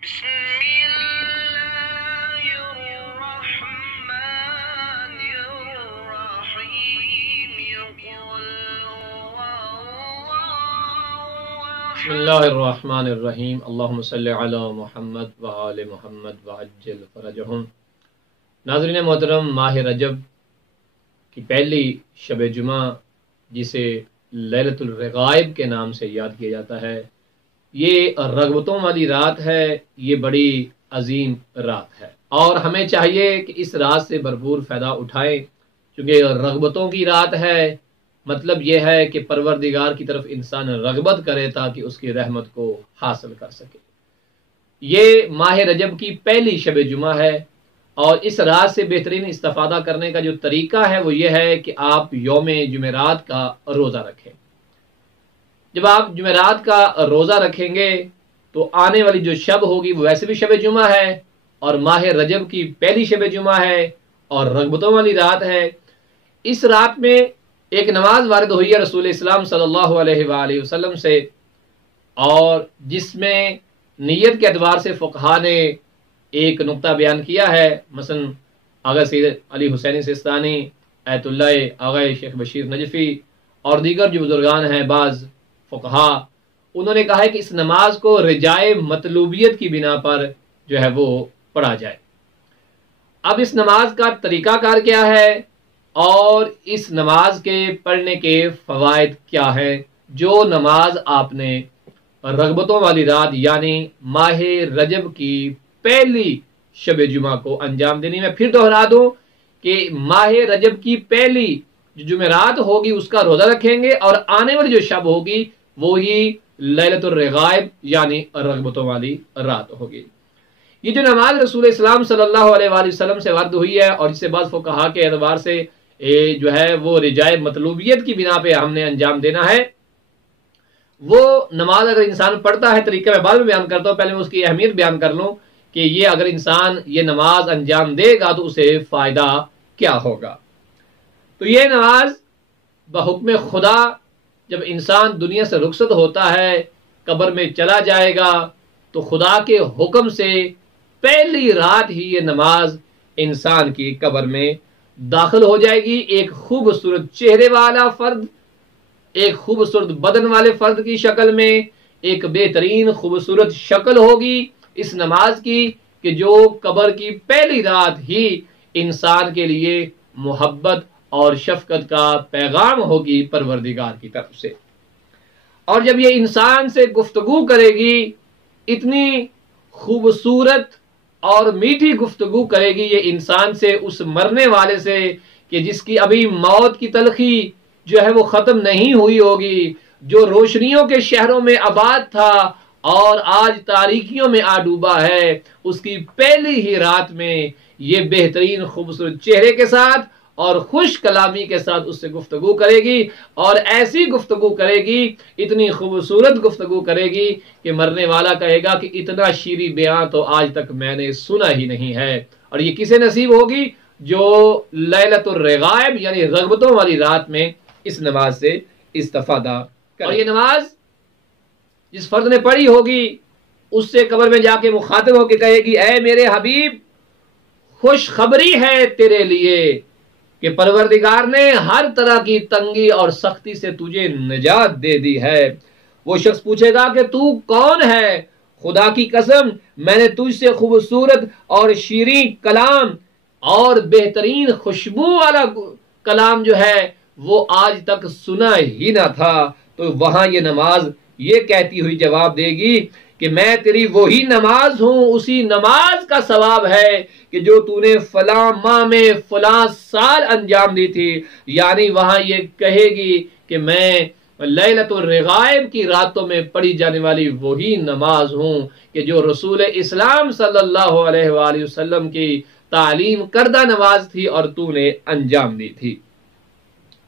بسم اللہ الرحمن الرحیم اللہم صلی علی محمد وآل محمد وعجل فرجہم۔ ناظرین محترم، ماہ رجب کی پہلی شب جمعہ جسے لیلۃ الرغائب کے نام سے یاد کیا جاتا ہے، یہ رغبتوں والی رات ہے، یہ بڑی عظیم رات ہے اور ہمیں چاہیے کہ اس رات سے بھرپور فائدہ اٹھائیں، چونکہ رغبتوں کی رات ہے۔ مطلب یہ ہے کہ پروردگار کی طرف انسان رغبت کرے تاکہ اس کی رحمت کو حاصل کر سکے۔ یہ ماہ رجب کی پہلی شب جمعہ ہے اور اس رات سے بہترین استفادہ کرنے کا جو طریقہ ہے وہ یہ ہے کہ آپ یوم جمعرات کا روزہ رکھیں۔ جب آپ جمعرات کا روزہ رکھیں گے تو آنے والی جو شب ہوگی وہ ویسے بھی شب جمعہ ہے اور ماہ رجب کی پہلی شب جمعہ ہے اور رغبتوں والی رات ہے۔ اس رات میں ایک نماز وارد ہوئی ہے رسول اسلام صلی اللہ علیہ وآلہ وسلم سے، اور جس میں نیت کے اعتبار سے فقہا نے ایک نقطہ بیان کیا ہے۔ مثلا آغا سید علی حسینی سستانی، ایت اللہ آغا شیخ بشیر نجفی اور دیگر جو بزرگان ہیں بعض فقہا، انہوں نے کہا ہے کہ اس نماز کو رجائے مطلوبیت کی بنا پر جو ہے وہ پڑھا جائے۔ اب اس نماز کا طریقہ کار کیا ہے اور اس نماز کے پڑھنے کے فوائد کیا ہے؟ جو نماز آپ نے رغبتوں والی رات یعنی ماہ رجب کی پہلی شب جمعہ کو انجام دینی، میں پھر دہرا دوں کہ ماہ رجب کی پہلی جو جمعرات ہوگی اس کا روزہ رکھیں گے اور آنے والی جو شب ہوگی وہی لیلۃ الرغائب یعنی رغبتوں والی رات ہوگی۔ یہ جو نماز رسول اسلام صلی اللہ علیہ وآلہ وسلم سے وارد ہوئی ہے اور جسے بعض فقہا کے اعتبار سے جو ہے وہ رجائے مطلوبیت کی بنا پہ ہم نے انجام دینا ہے، وہ نماز اگر انسان پڑھتا ہے، طریقہ میں بعد میں بیان کرتا ہوں، پہلے میں اس کی اہمیت بیان کر لوں کہ یہ اگر انسان یہ نماز انجام دے گا تو اسے فائدہ کیا ہوگا۔ تو یہ نماز بحکم خدا جب انسان دنیا سے رخصت ہوتا ہے، قبر میں چلا جائے گا، تو خدا کے حکم سے پہلی رات ہی یہ نماز انسان کی قبر میں داخل ہو جائے گی۔ ایک خوبصورت چہرے والا فرد، ایک خوبصورت بدن والے فرد کی شکل میں ایک بہترین خوبصورت شکل ہوگی اس نماز کی، کہ جو قبر کی پہلی رات ہی انسان کے لیے محبت اور شفقت کا پیغام ہوگی پروردگار کی طرف سے۔ اور جب یہ انسان سے گفتگو کرے گی، اتنی خوبصورت اور میٹھی گفتگو کرے گی یہ انسان سے، اس مرنے والے سے کہ جس کی ابھی موت کی تلخی جو ہے وہ ختم نہیں ہوئی ہوگی، جو روشنیوں کے شہروں میں آباد تھا اور آج تاریکیوں میں آ ڈوبا ہے، اس کی پہلی ہی رات میں یہ بہترین خوبصورت چہرے کے ساتھ اور خوش کلامی کے ساتھ اس سے گفتگو کرے گی، اور ایسی گفتگو کرے گی، اتنی خوبصورت گفتگو کرے گی کہ مرنے والا کہے گا کہ اتنا شیریں بیان تو آج تک میں نے سنا ہی نہیں ہے۔ اور یہ کسے نصیب ہوگی؟ جو لیلۃ الرغائب یعنی رغبتوں والی رات میں اس نماز سے استفادہ کرے۔ اور یہ نماز جس فرد نے پڑھی ہوگی اس سے قبر میں جا کے مخاطب ہو کے کہے گی، اے میرے حبیب، خوشخبری ہے تیرے لیے کہ پروردگار نے ہر طرح کی تنگی اور سختی سے تجھے نجات دے دی ہے۔ وہ شخص پوچھے گا کہ تو کون ہے؟ خدا کی قسم میں نے تجھ سے خوبصورت اور شیریں کلام اور بہترین خوشبو والا کلام جو ہے وہ آج تک سنا ہی نہ تھا۔ تو وہاں یہ نماز یہ کہتی ہوئی جواب دے گی کہ میں تیری وہی نماز ہوں، اسی نماز کا ثواب ہے کہ جو تو نے فلاں ماہ میں فلاں سال انجام دی تھی۔ یعنی وہاں یہ کہے گی کہ میں لیلۃ الرغائب کی راتوں میں پڑھی جانے والی وہی نماز ہوں کہ جو رسول اسلام صلی اللہ علیہ وآلہ وسلم کی تعلیم کردہ نماز تھی اور تو نے انجام دی تھی۔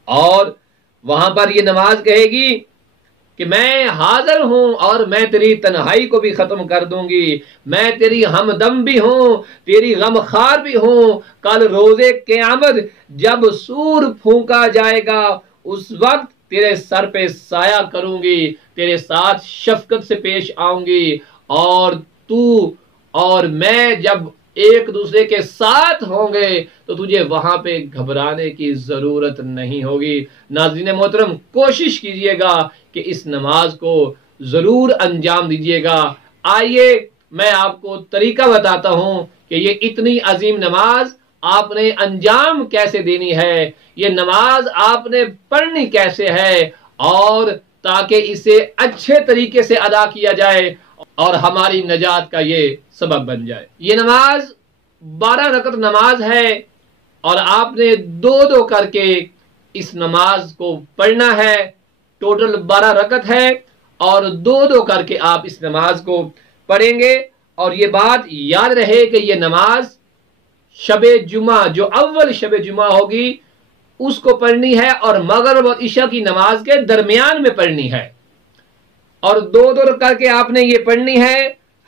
اور وہاں پر یہ نماز کہے گی کہ میں حاضر ہوں اور میں تیری تنہائی کو بھی ختم کر دوں گی، میں تیری ہمدم بھی ہوں، تیری غم خار بھی ہوں۔ کل روزے قیامت جب سور پھونکا جائے گا اس وقت تیرے سر پہ سایہ کروں گی، تیرے ساتھ شفقت سے پیش آؤں گی اور تو اور میں جب ایک دوسرے کے ساتھ ہوں گے تو تجھے وہاں پہ گھبرانے کی ضرورت نہیں ہوگی۔ ناظرین محترم، کوشش کیجئے گا کہ اس نماز کو ضرور انجام دیجئے گا۔ آئیے میں آپ کو طریقہ بتاتا ہوں کہ یہ اتنی عظیم نماز آپ نے انجام کیسے دینی ہے، یہ نماز آپ نے پڑھنی کیسے ہے، اور تاکہ اسے اچھے طریقے سے ادا کیا جائے اور ہماری نجات کا یہ سبب بن جائے۔ یہ نماز 12 رکعت نماز ہے، اور آپ نے دو کر کے اس نماز کو پڑھنا ہے۔ ٹوٹل 12 رکعت ہے، اور دو کر کے آپ اس نماز کو پڑھیں گے۔ اور یہ بات یاد رہے کہ یہ نماز شب جمعہ، جو اول شب جمعہ ہوگی، اس کو پڑھنی ہے، اور مغرب اور عشاء کی نماز کے درمیان میں پڑھنی ہے، اور دو کر کے آپ نے یہ پڑھنی ہے۔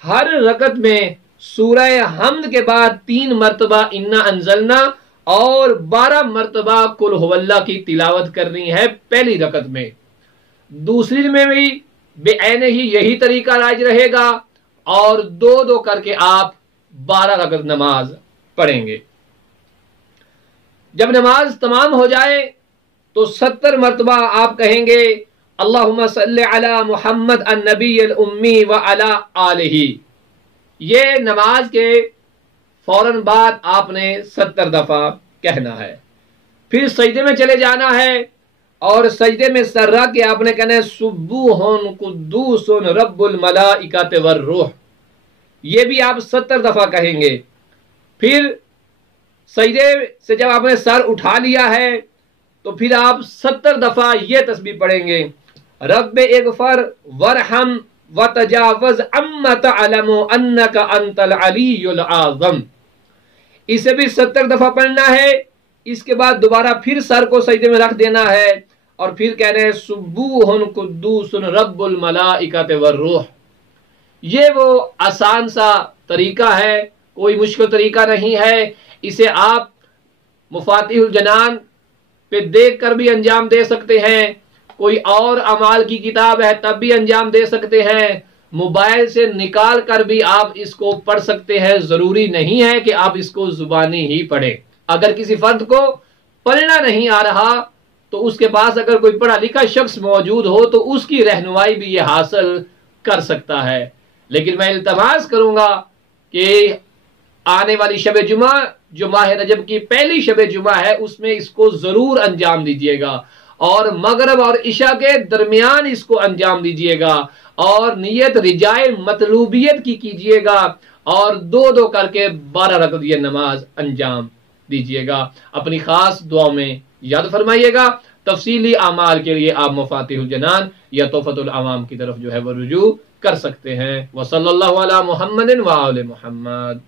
ہر رکعت میں سورہ حمد کے بعد 3 مرتبہ انا انزلنا اور 12 مرتبہ قل هو اللہ کی تلاوت کرنی ہے پہلی رکعت میں۔ دوسری میں بھی بے عین ہی یہی طریقہ رائج رہے گا، اور دو کر کے آپ 12 رکعت نماز پڑھیں گے۔ جب نماز تمام ہو جائے تو 70 مرتبہ آپ کہیں گے اللہم صلی علی محمد النبی الامی وعلی آلہ۔ یہ نماز کے فوراً بعد آپ نے 70 دفعہ کہنا ہے۔ پھر سجدے میں چلے جانا ہے، اور سجدے میں سر رکھ کے آپ نے کہنا ہے سبوح قدوس رب الملائکۃ والروح۔ یہ بھی آپ 70 دفعہ کہیں گے۔ پھر سجدے سے جب آپ نے سر اٹھا لیا ہے تو پھر آپ 70 دفعہ یہ تسبیح پڑھیں گے رب اغفر ورحم وتجاوز عما تعلم انک انت العلی العظم۔ اسے بھی 70 دفعہ پڑھنا ہے۔ اس کے بعد دوبارہ پھر سر کو سجدے میں رکھ دینا ہے، اور پھر کہہ رہے ہیں سبوح قدوس رب الملائکۃ والروح۔ یہ وہ آسان سا طریقہ ہے، کوئی مشکل طریقہ نہیں ہے۔ اسے آپ مفاتیح الجنان پہ دیکھ کر بھی انجام دے سکتے ہیں، کوئی اور اعمال کی کتاب ہے تب بھی انجام دے سکتے ہیں، موبائل سے نکال کر بھی آپ اس کو پڑھ سکتے ہیں۔ ضروری نہیں ہے کہ آپ اس کو زبانی ہی پڑھیں۔ اگر کسی فرد کو پڑھنا نہیں آ رہا تو اس کے پاس اگر کوئی پڑھا لکھا شخص موجود ہو تو اس کی رہنمائی بھی یہ حاصل کر سکتا ہے۔ لیکن میں التماس کروں گا کہ آنے والی شب جمعہ جو ماہ رجب کی پہلی شب جمعہ ہے اس میں اس کو ضرور انجام دیجیے گا، اور مغرب اور عشاء کے درمیان اس کو انجام دیجیے گا، اور نیت رجائے مطلوبیت کی کیجیے گا، اور دو کر کے 12 رکعت یہ نماز انجام دیجیے گا۔ اپنی خاص دعا میں یاد فرمائیے گا۔ تفصیلی اعمال کے لیے آپ مفاتیح الجنان یا تحفۃ العوام کی طرف جو ہے وہ رجوع کر سکتے ہیں۔ وصلی اللہ علی محمد وآل محمد۔